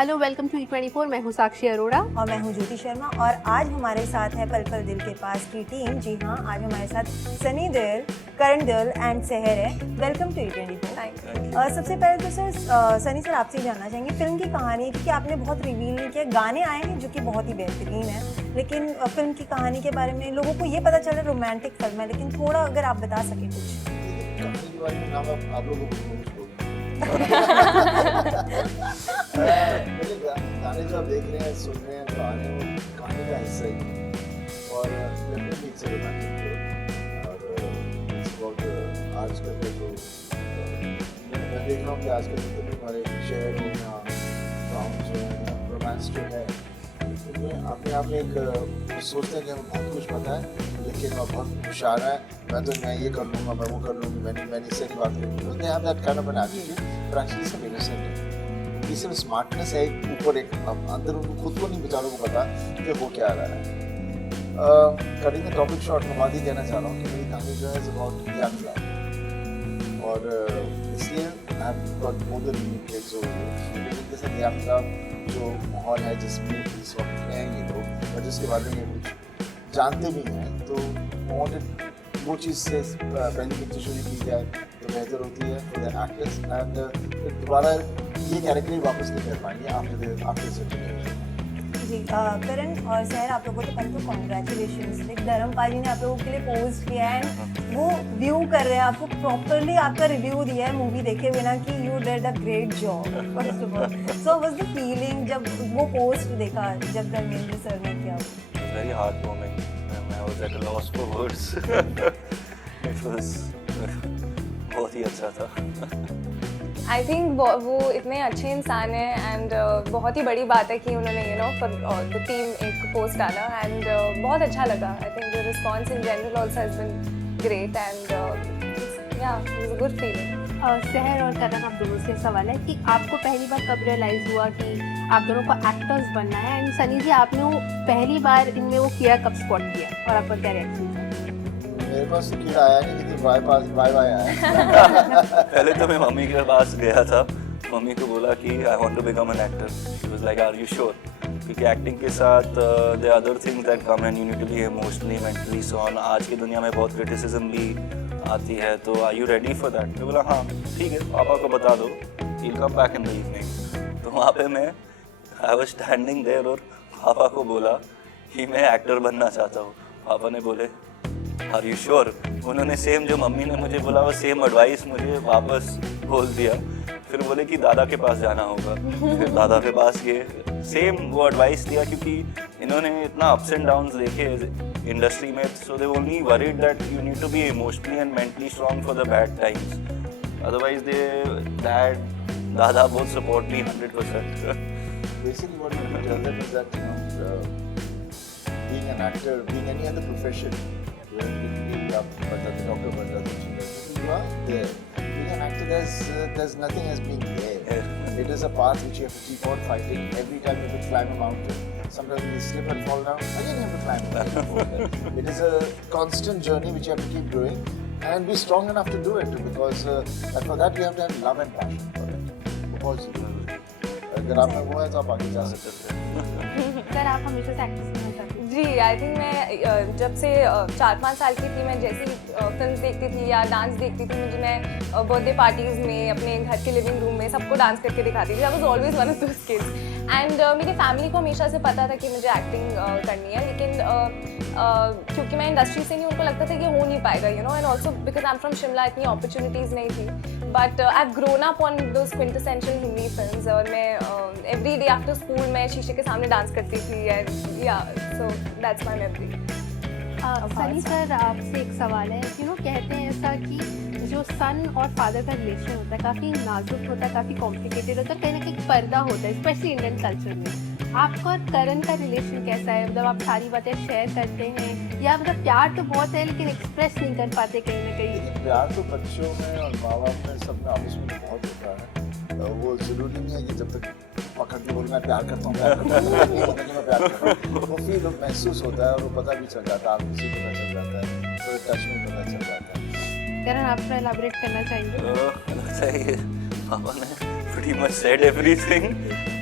Hello, welcome to E24। मैं हूँ साक्षी अरोड़ा और मैं हूँ ज्योति शर्मा और आज हमारे साथ है पल पल दिल के पास की टीम। जी हाँ, आज हमारे साथ सनी देओल, करण देओल एंड सहर है। Welcome to E24। सबसे पहले तो सर सनी सर आपसे ही जानना चाहेंगे फिल्म की कहानी, क्योंकि आपने बहुत रिवील नहीं किया। गाने आए हैं जो कि बहुत ही बेहतरीन है, लेकिन फिल्म की कहानी के बारे में लोगों को ये पता चला रोमांटिक फिल्म है, लेकिन थोड़ा अगर आप बता सकें कुछ। कहानी के बारे में नाम आप लोगों को गाने जो आप देख रहे हैं, सुन रहे हैं, गाने वो कहानी का हिस्सा ही है। और definitely it's a romantic film और इट्स अबाउट आजकल के जो मैं देख रहा हूँ कि आजकल जितने हमारे शहर हो या गाँव जो है, रोमांस जो है, उसमें अपने आप में एक सोचते हैं कि हमें बहुत कुछ पता है, लेकिन वह बहुत होशियार है। मैं ये कर लूँगा, मैं वो कर लूँगी, मैंने इससे नहीं बात करूँगी। They have that kind of an attitude, but actually सब इनोसेंट है। ये सिर्फ स्मार्टनेस है, ऊपर एक अंदर उनको खुद को नहीं, बेचारों को पता कि वो क्या रहा है। कटिंग द टॉपिक शॉर्ट में बात ही कहना चाह रहा हूँ कि मेरी कहानी जो है अबाउट यंग लव, और इसलिए I have got more than kids over here. लेकिन जैसे यंग लव जो माहौल है जिसमें इस वक्त हैं ये लोग और जिसके बारे में कुछ जानते भी हैं, तो वांटेड वो चीज़ से पहली पिक्चर शुरू की जाए तो बेहतर होती है फॉर द एक्टर्स। एंड दोबारा ये कैरेक्टर ही वापस नहीं कर पाएंगे आफ्टर सर्टिफिकेशन। जी करण और सहर, आप लोगों को तो पहले तो कॉन्ग्रेचुलेशन। धर्मपाल जी ने आप लोगों के लिए पोस्ट किया है, वो व्यू कर रहे हैं, आपको प्रॉपरली आपका रिव्यू दिया है मूवी देखे बिना कि you did a great job first of all. So was the feeling जब वो पोस्ट देखा, जब धर्मेंद्र सर ने किया? Very heartwarming. I was at a loss for words. It was बहुत ही अच्छा था। आई थिंक वो इतने अच्छे इंसान हैं एंड बहुत ही बड़ी बात है कि उन्होंने फॉर द टीम एक पोस्ट डाला एंड बहुत अच्छा लगा। I think the response in general also has been great and yeah it was a good feeling. Sehar और करण, आप दोनों से सवाल है कि आपको पहली बार कब रियलाइज़ हुआ कि आप दोनों को एक्टर्स बनना है? एंड सनी जी, आपने वो पहली बार इनमें वो कीड़ा कब स्पॉट किया और आपका क्या रिएक्शन था? मेरे पास तो कीड़ा आया नहीं, लेकिन बाय आया पहले तो मैं मम्मी के पास गया था, मम्मी को बोला कि I want to become an actor. She was like are you sure, क्योंकि एक्टिंग के साथ the other things that come and you need to be emotionally mentally so on. आज की दुनिया में बहुत क्रिटिसिज्म भी आती है, तो are you ready for that? मैं बोला हाँ ठीक है, पापा को बता दो, he will come back in the evening. तो वहाँ पे मैं आई वाज स्टैंडिंग देयर और पापा को बोला कि मैं एक्टर बनना चाहता हूँ। पापा ने बोले आर यू श्योर? उन्होंने सेम जो मम्मी ने मुझे बोला वो सेम एडवाइस मुझे वापस बोल दिया। फिर बोले कि दादा के पास जाना होगा। फिर दादा के पास गए, सेम वो एडवाइस दिया, क्योंकि इन्होंने इतना अप्स एंड डाउन्स देखे इंडस्ट्री में, so they only worried that you need to be emotionally and mentally strong for the bad times, otherwise दादा both support me 100%. Basically, what we tell them is that being an actor, being any other profession, doctor, you are there. Being an actor, there's nothing as being there. It is a path which you have to keep on fighting. Every time you have to climb a mountain, sometimes you slip and fall down, again you have to climb. It is a constant journey which you have to keep doing and be strong enough to do it, because and for that you have to have love and passion for it. Because अगर आप में वो है तो आप आगे जा सकते हैं। सर, आप हमेशा से एक्ट्रेस बनना चाहते हैं? जी, आई थिंक मैं जब से 4-5 साल की थी, मैं जैसी फिल्म देखती थी या डांस देखती थी, मैं बर्थडे पार्टीज़ में अपने घर के लिविंग रूम में सबको डांस करके दिखाती थी। I was always one of those kids and मेरी फैमिली को हमेशा से पता था कि मुझे एक्टिंग करनी है, लेकिन क्योंकि मैं इंडस्ट्री से नहीं, उनको लगता था कि हो नहीं पाएगा, and also because I am from Shimla, इतनी अपॉर्चुनिटीज़ नहीं थी। But I have grown up on those quintessential Hindi films, और मैं एवरी डे आफ्टर स्कूल मैं शीशे के सामने डांस करती थी एंड या so that's my memory. Sunny sir, आपसे एक सवाल है कि कहते हैं ऐसा कि जो सन और फादर का रिलेशन होता है काफ़ी नाजुक होता है, काफ़ी कॉम्प्लिकेटेड होता है, कहीं ना कहीं पर्दा होता है, स्पेशली इंडियन कल्चर में। आपका और करण का रिलेशन कैसा है? मतलब आप सारी बातें शेयर करते हैं या मतलब प्यार तो बहुत है लेकिन एक्सप्रेस नहीं कर पाते कहीं ना कहीं? प्यार तो बच्चों में और माँ बाप में, सब में आपस में बहुत होता है। वो ज़रूरी नहीं है कि जब तक पकड़ के बोल मैं प्यार करता हूँ, मैं प्यार करता हूँ, वो फील महसूस होता है और वो पता भी चल जाता है, आप किसी को पता चल जाता है, तो टच में पता चल जाता है। करण, आप थोड़ा एलाबोरेट करना चाहिए। चाहिए, पापा ने pretty much said everything.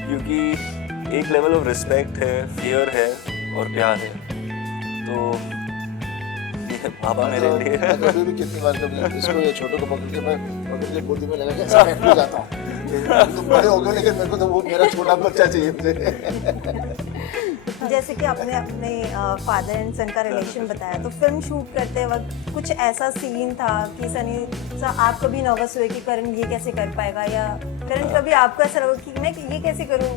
क्योंकि एक लेवल ऑफ रिस्पेक्ट है, फियर है और प्यार है। तो ये पापा मेरे लिए मैं कभी भी कितनी बार कभी इसको ये छोटो को पकड़ के मैं पकड़ के गोदी में लगा के ऐसे बैठ जाता हूँ। तुम बड़े हो गए लेकिन मेरे को तो वो मेरा छोटा बच्चा चाहिए मुझे। जैसे कि आपने अपने फादर एंड सन का रिलेशन बताया, तो फिल्म शूट करते वक्त कुछ ऐसा सीन था कि सनी सा आप कभी नर्वस हुए कि करण ये कैसे कर पाएगा, या करण कभी आपको ऐसा लगा कि मैं ये कैसे करूँ,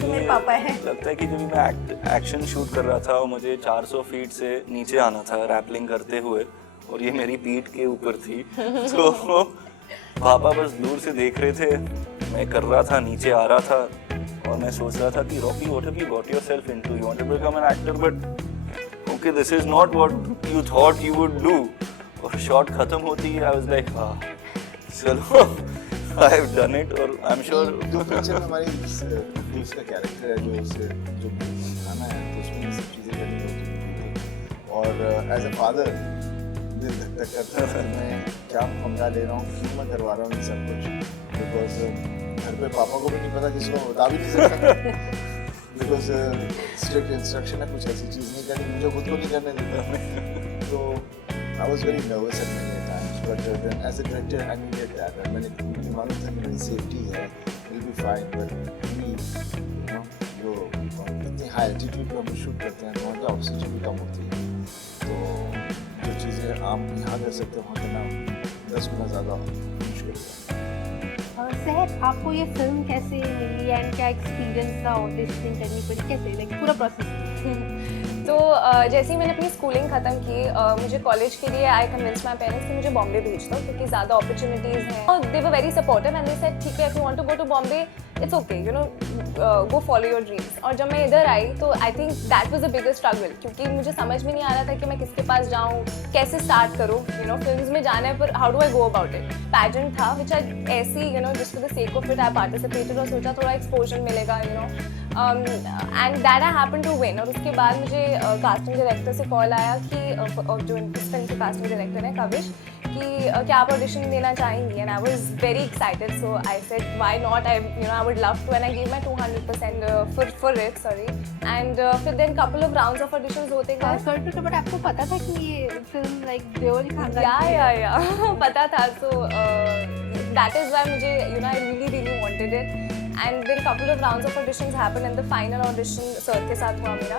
तो मेरे पापा हैं। लगता है कि जब मैं एक्शन शूट कर रहा था और मुझे 400 फीट से नीचे आना था रैपलिंग करते हुए, और ये मेरी पीठ के ऊपर थी, तो पापा बस दूर से देख रहे थे, मैं कर रहा था, नीचे आ रहा था, और मैं सोच रहा था कि Rocky, what have you got yourself into? You want to become an actor, but okay this is not what you thought you would do. और शॉट खत्म होती है, आई वाज लाइक हाँ चलो आई हैव डन इट। और I am sure जो picture में हमारी दूसरा कैरेक्टर है जो उससे जो गाना है तो उसमें ये सब चीज़ें करनी होती थी। और एज अ फादर दिल धक धक करता है कि मैं क्या पंगा ले रहा हूँ, क्यों मैं करवा रहा हूँ ये सब कुछ, बिकॉज घर पे पापा को भी नहीं पता, किसी को बता भी नहीं सकता, बिकॉज स्ट्रिक्ट इंस्ट्रक्शन है, कुछ ऐसी चीज़ नहीं करनी, मुझे खुद को नहीं करने देता। तो I was very nervous at many times, but then as a director I needed that, और मुझे मालूम था कि मेरी सेफ्टी है, विल बी फाइन, बट भी जो इतनी हाई एल्टीट्यूड पर हम शूट करते हैं वहाँ की ऑक्सीजन भी कम होती है, तो जो चीज़ें आप यहाँ कर सकते हो वहाँ करना 10 गुना ज़्यादा मुश्किल है। सहर, आपको ये फिल्म कैसे मिली एंड क्या एक्सपीरियंस था ऑडिशन करनी पड़ी, कैसे लाइक पूरा प्रोसेस? तो जैसे ही मैंने अपनी स्कूलिंग ख़त्म की, मुझे कॉलेज के लिए आई कन्विंस माई पेरेंट्स कि मुझे बॉम्बे भेज दो क्योंकि ज़्यादा अपॉर्चुनिटीज़ हैं। They were very supportive and they said ठीक है, if you want to go to Bombay it's okay, you know go follow your dreams. और जब मैं इधर आई तो I think that was a biggest struggle, क्योंकि मुझे समझ में नहीं आ रहा था कि मैं किसके पास जाऊँ, कैसे स्टार्ट करूँ, यू नो फिल्म्स में जाना है पर how do I go about it. Pageant था विच आई ऐसी you know just for the sake of it I participated, और सोचा थोड़ा एक्सपोजर मिलेगा, you know and that I happen to win. और उसके बाद मुझे कास्टिंग डायरेक्टर से कॉल आया कि जो इस फिल्म के कास्टिंग डायरेक्टर हैं काविश, कि क्या आप ऑडिशन देना चाहेंगी, and I was very excited, so I said why not, I you know I would love to, and I give my 200% for it, sorry. And फिर then couple of rounds of auditions होते गए। Sorry to, but आपको पता था कि ये film like Deol खानदान की है? या पता था, सो दैट इज व्हाई मुझे you know I really wanted it. And then couple of rounds of auditions happen and the final audition sir के साथ हुआ मेरा,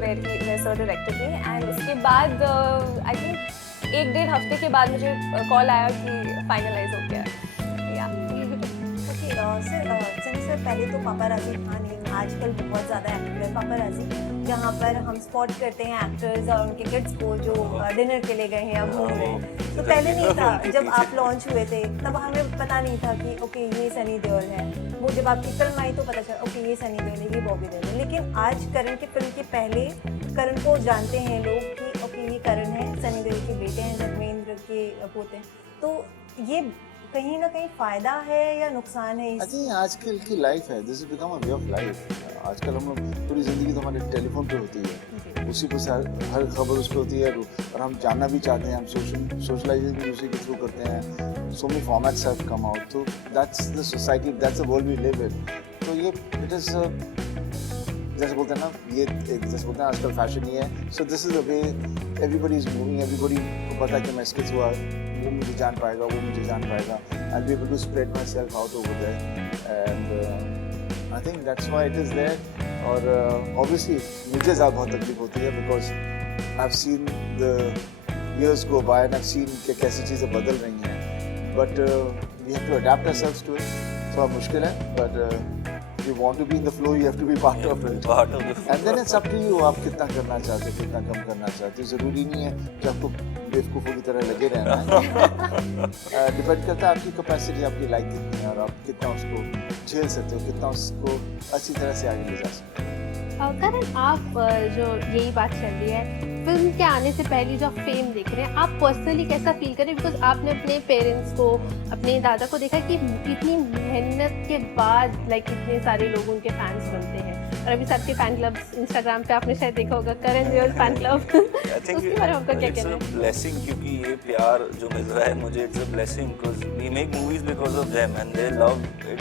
वेर सर डायरेक्टर थे। एंड उसके बाद आई थिंक 1-1.5 हफ्ते के बाद मुझे कॉल आया कि फाइनलाइज हो गया। सनी सर, पहले तो पापाराजी था नहीं, आजकल बहुत ज़्यादा एक्टिव है पापाराजी, जहाँ पर हम स्पॉट करते हैं एक्टर्स और उनके किड्स को जो डिनर के लिए गए हैं या घूम रहे हैं। तो पहले नहीं था, जब आप लॉन्च हुए थे तब हमें पता नहीं था कि ओके ये सनी देओल है। वो जब आपकी फिल्म आई तो पता चला ओके ये सनी देओल है, ये बॉबी देओल है। लेकिन आज करण की फिल्म के पहले करण को जानते हैं लोग कि ओके ये करण है, सनी देओल के बेटे हैं, धर्मेंद्र के पोते हैं। तो ये कहीं ना कहीं फायदा है या नुकसान है? आई थिंक आजकल की लाइफ है, this is become a way of life. आजकल हम लोग पूरी ज़िंदगी तो हमारे टेलीफोन पे होती है, उसी पर हर खबर उस पर होती है, और हम जानना भी चाहते हैं, हम सोशलाइजेशन भी उसी के थ्रू करते हैं। So many formats have come out, तो that's the society, that's the world we live in. तो ये इट इज़ जैसे बोलते हैं ना, ये जैसे बोलते हैं आजकल फैशन ही है। So this is the way everybody is moving, everybody को पता है कि मैं स्किल्स हुआ वो मुझे जान पाएगा, वो मुझे जान पाएगा। I'll be able to spread myself out over there, and I think that's why it is there. और obviously मुझे ज़्यादा बहुत तकलीफ होती है because I've seen the years go by and I've seen कि कैसी चीज़ें बदल रही हैं, but we have to adapt ourselves to it. थोड़ा मुश्किल है, but if you want to be in the flow, you have to be part of it. part of the And then it's up to you, आप कितना करना चाहते हो, कितना कम करना चाहते हो। ज़रूरी नहीं है कि आपको बेवकूफ़ों की तरह लगे रहना है। डिपेंड करता है आपकी कैपेसिटी, आपकी लाइफ कितनी है, और आप कितना उसको झेल सकते हो, कितना उसको अच्छी तरह से आगे ले जा सकते हो। करण, आप जो यही बात चल रही है फिल्म के आने से पहले जो आप फेम देख रहे हैं, आप पर्सनली कैसा फील करें? बिकॉज आपने अपने पेरेंट्स को, अपने दादा को देखा कि इतनी मेहनत के बाद लाइक इतने सारे लोग उनके फैंस बनते हैं, और अभी सबके फैन क्लब्स इंस्टाग्राम पे आपने शायद देखा होगा, करण देओल फैन क्लब। उसके बारे में आपका क्या कहना है? ब्लेसिंग, क्योंकि ये प्यार जो मिल रहा है मुझे, it's a blessing because we make movies because of them and they love it.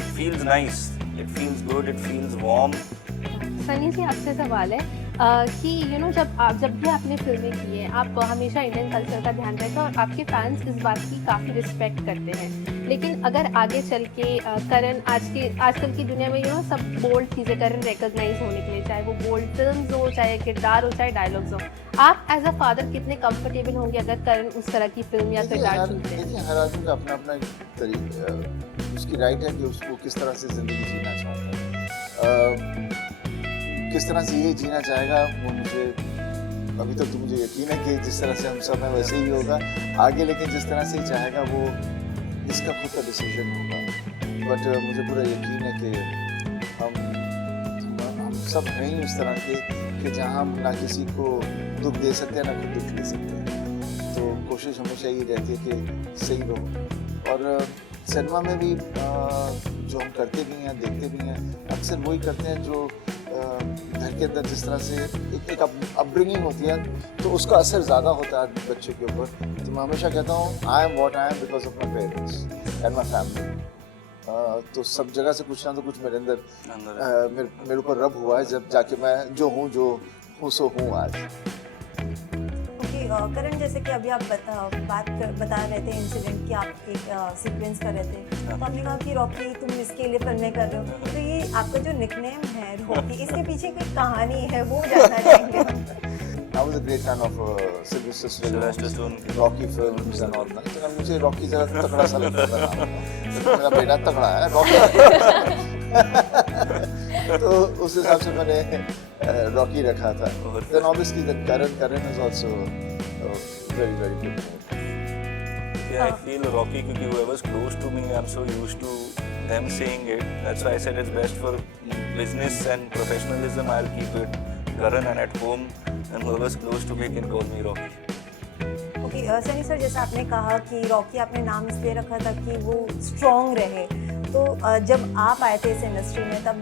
it feels nice, it feels good, it feels warm. Sunny ji आपसे सवाल है कि जब भी आपने फिल्में की हैं आप हमेशा इंडियन कल्चर का ध्यान रखते हैं और आपके फैंस इस बात की काफ़ी रिस्पेक्ट करते हैं, लेकिन अगर आगे चल के करण आजकल की दुनिया में सब बोल्ड चीज़ें करण रिकॉग्नाइज होने के लिए, चाहे वो बोल्ड फिल्म्स हो, चाहे किरदार हो, चाहे डायलॉग्स हो, आप एज अ फादर कितने कंफर्टेबल होंगे अगर करण उस तरह की फिल्म या किरदार चुनते हैं? देखिए, हर आदमी का अपना अपना तरीका, उसकी राइट है कि उसको किस तरह से ज़िंदगी जीना चाहता है। किस तरह से ये जीना चाहेगा वो मुझे अभी तक तो मुझे यकीन है कि जिस तरह से हम सब हैं वैसे ही होगा आगे, लेकिन जिस तरह से चाहेगा वो इसका खुद का डिसीजन होगा। बट मुझे पूरा यकीन है कि हम सब हैं ही उस तरह के कि जहाँ हम ना किसी को दुख दे सकते हैं ना खुद दुख दे सकते हैं। तो कोशिश हमेशा ये रहती है कि सही रहो। और सिनेमा में भी जो हम करते भी हैं, देखते भी हैं, अक्सर वही करते हैं जो घर के अंदर जिस तरह से एक अपब्रिंगिंग होती है तो उसका असर ज़्यादा होता है बच्चे के ऊपर। तो मैं हमेशा कहता हूँ I am what I am because of my parents and my family. तो सब जगह से कुछ ना तो कुछ मेरे अंदर मेरे ऊपर रब हुआ है जब जाके मैं जो हूँ सो हूँ आज। करण, जैसे कि अभी आप बता रहे थे इंसिडेंट कि आप एक सीक्वेंस कर रहे थे, तो हमने कहा कि रॉकी तुम इसके लिए फिल्में कर रहे हो, तो ये आपका जो निकनेम है रॉकी, इसके पीछे कोई कहानी है वो जानना चाहेंगे। I was a great fan of Sylvester Stallone, Rocky films and all that. तो मुझे रॉकी जरा तगड़ा सा लगता था नाम, तो मेरा बेटा तगड़ा है रॉकी। तो उस हिसाब से मैंने रॉकी रखा था। Then obviously that Karan is also very very good. Yeah, I feel Rocky क्योंकि whoever's close to me, I'm so used to them saying it. That's why I said it's best for business and professionalism. I'll keep it Karan, and at home, and whoever's close to me can call me Rocky. Okay, Sunny sir, जैसे आपने कहा कि Rocky आपने नाम इसलिए रखा था कि वो स्ट्रॉन्ग रहे, तो जब आप आए थे इस इंडस्ट्री में तब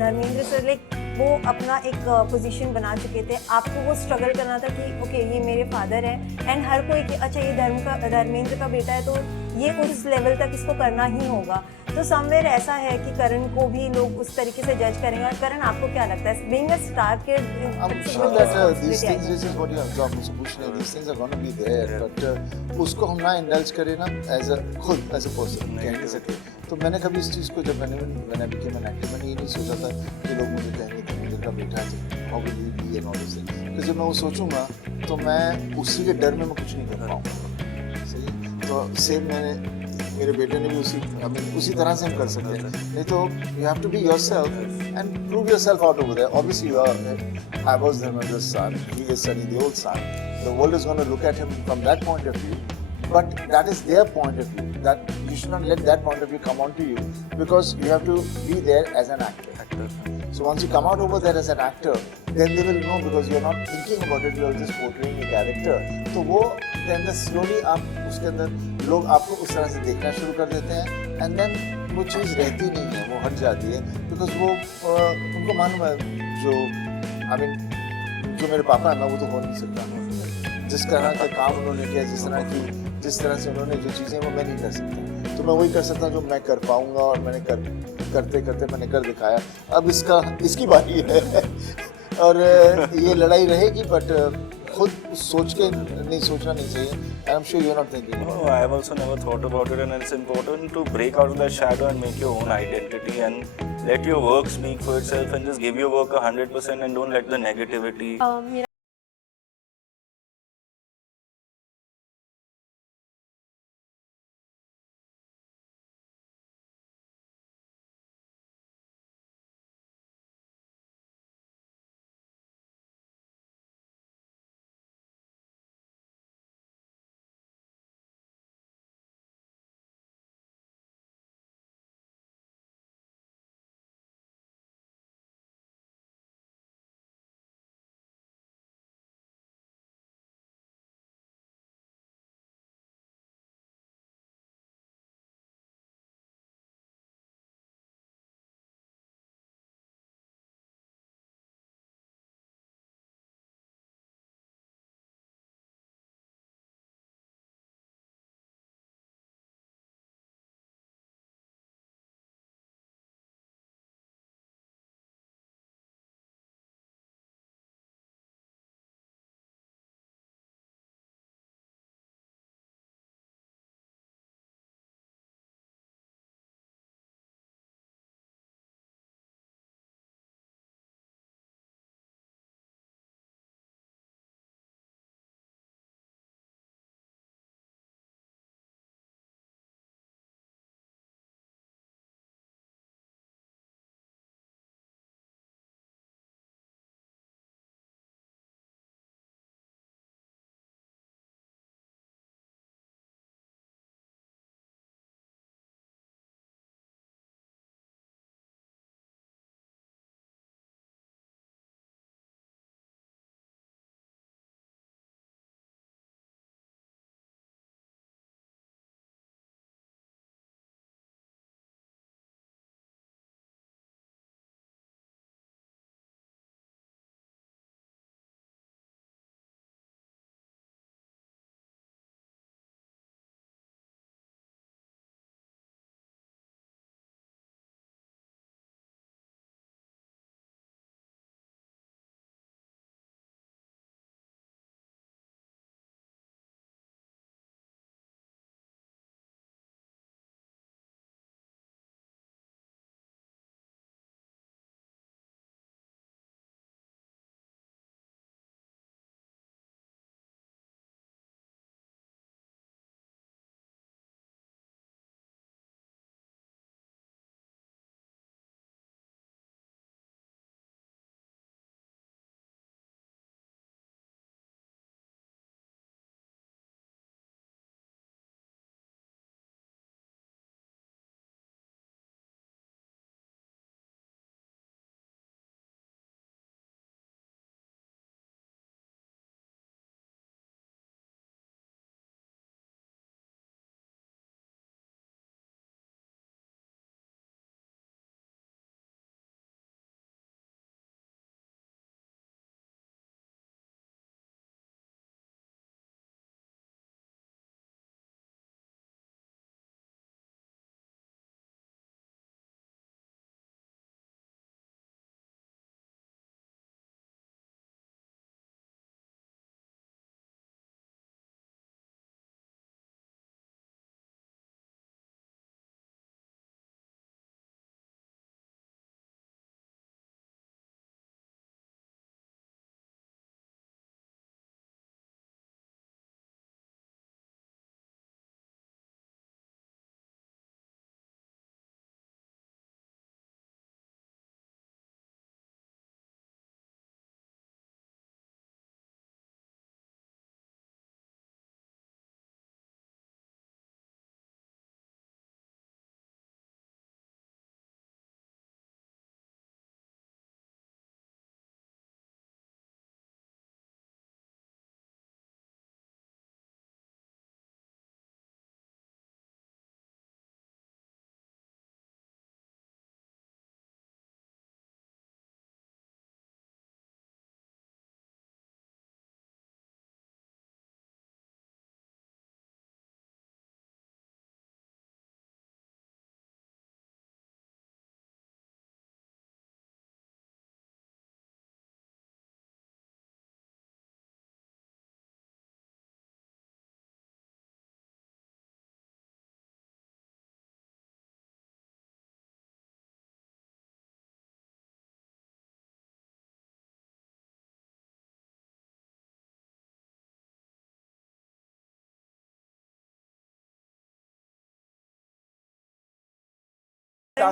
धर्मेंद्र सर वो अपना एक पोजीशन बना चुके थे, आपको वो स्ट्रगल करना था कि ओके ये मेरे फादर हैं एंड हर कोई कि अच्छा ये धर्मेंद्र का बेटा है तो ये उस लेवल तक इसको करना ही होगा। तो समवेयर ऐसा है कि करण को भी लोग उस तरीके से जज करेंगे। और करण, आपको क्या लगता है being a star kid? I'm sure that these things, this is what you have job मुझसे पूछने, these things are gonna be there, but उसको हम ना इंडल्ज करें ना एज अ खुद एज अ पर्सन कह नहीं सकते। तो मैंने कभी इस चीज़ को जब मैंने बिकेम एन एक्टर, मैंने ये नहीं सोचा था कि लोग मुझे कहेंगे कि मुझे का बेटा है how will he be and all this things, तो जब मैं वो सोचूंगा तो मैं उसी के डर में मैं कुछ नहीं कर पाऊंगा। सही, तो सेम मेरे बेटे ने भी उसी तरह से हम कर सकते हैं। नहीं तो you have to be yourself and prove yourself out over there. Obviously I was Dharmendra's son, he is Sunny Deol's son. The world is going to look at him from that point of view, but that is their point of view. That you should not let that point of view come onto you, because you have to be there as an actor. So once you come out over there as an actor, then they will know, because you are not thinking about it, you are just portraying a character. तो वो then slowly आप उसके अंदर लोग आपको उस तरह से देखना शुरू कर देते हैं, and then वो चीज़ रहती नहीं है, वो हट जाती है, because वो उनको मालूम है जो मेरे पापा हैं ना वो तो हो नहीं सकता। जिस तरह का काम उन्होंने किया, जिस तरह से उन्होंने जो चीज़ें वो मैं नहीं कर सकता, तो मैं वही कर सकता जो मैं कर पाऊँगा, और मैंने करते करते मैंने कर दिखाया। अब इसकी बारी है और ये लड़ाई रहेगी, बट खुद सोचना नहीं चाहिए। I'm sure you're not thinking. No, I have also never thought about it, and it's important to break out of that shadow and make your own identity and let your work speak for itself, and just give your work 100% and don't let the negativity मेरा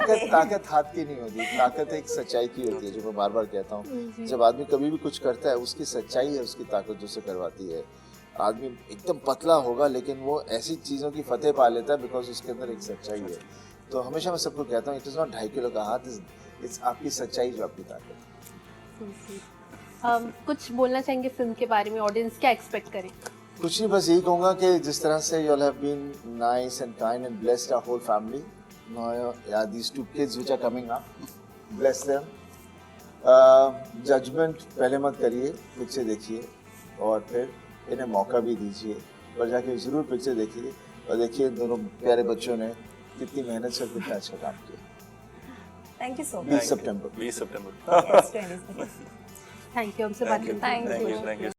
ताकत हाथ की नहीं होती, ताकत एक सच्चाई की होती है, जो मैं बार बार कहता हूँ। जब आदमी कभी भी कुछ करता है, उसकी सच्चाई है उसकी ताकत जो उसे करवाती है। आदमी एकदम पतला होगा लेकिन वो ऐसी चीज़ों की फतेह पा लेता है बिकॉज उसके अंदर एक सच्चाई है। तो हमेशा मैं सबको कहता हूँ, इट इज़ नॉट 2.5 किलो का हाथ, इट्स आपकी सच्चाई जो आपकी ताकत है। कुछ बोलना चाहेंगे फिल्म के बारे में, ऑडियंस क्या एक्सपेक्ट करें? कुछ नहीं, बस यही कहूँगा कि जिस तरह से you all have been nice and kind and blessed our whole family. Now, yeah, these 2 kids which are coming up, bless them. Judgment पहले मत करिए, पिक्चर देखिए और फिर इन्हें मौका भी दीजिए और जाके ज़रूर पिक्चर देखिए और देखिए दोनों प्यारे बच्चों ने कितनी मेहनत से कितना अच्छा काम किया। Thank you so 20 September. 20 September. Much. Thank you, हमसे बात Thank you. करने के लिए। Thank you. Thank you.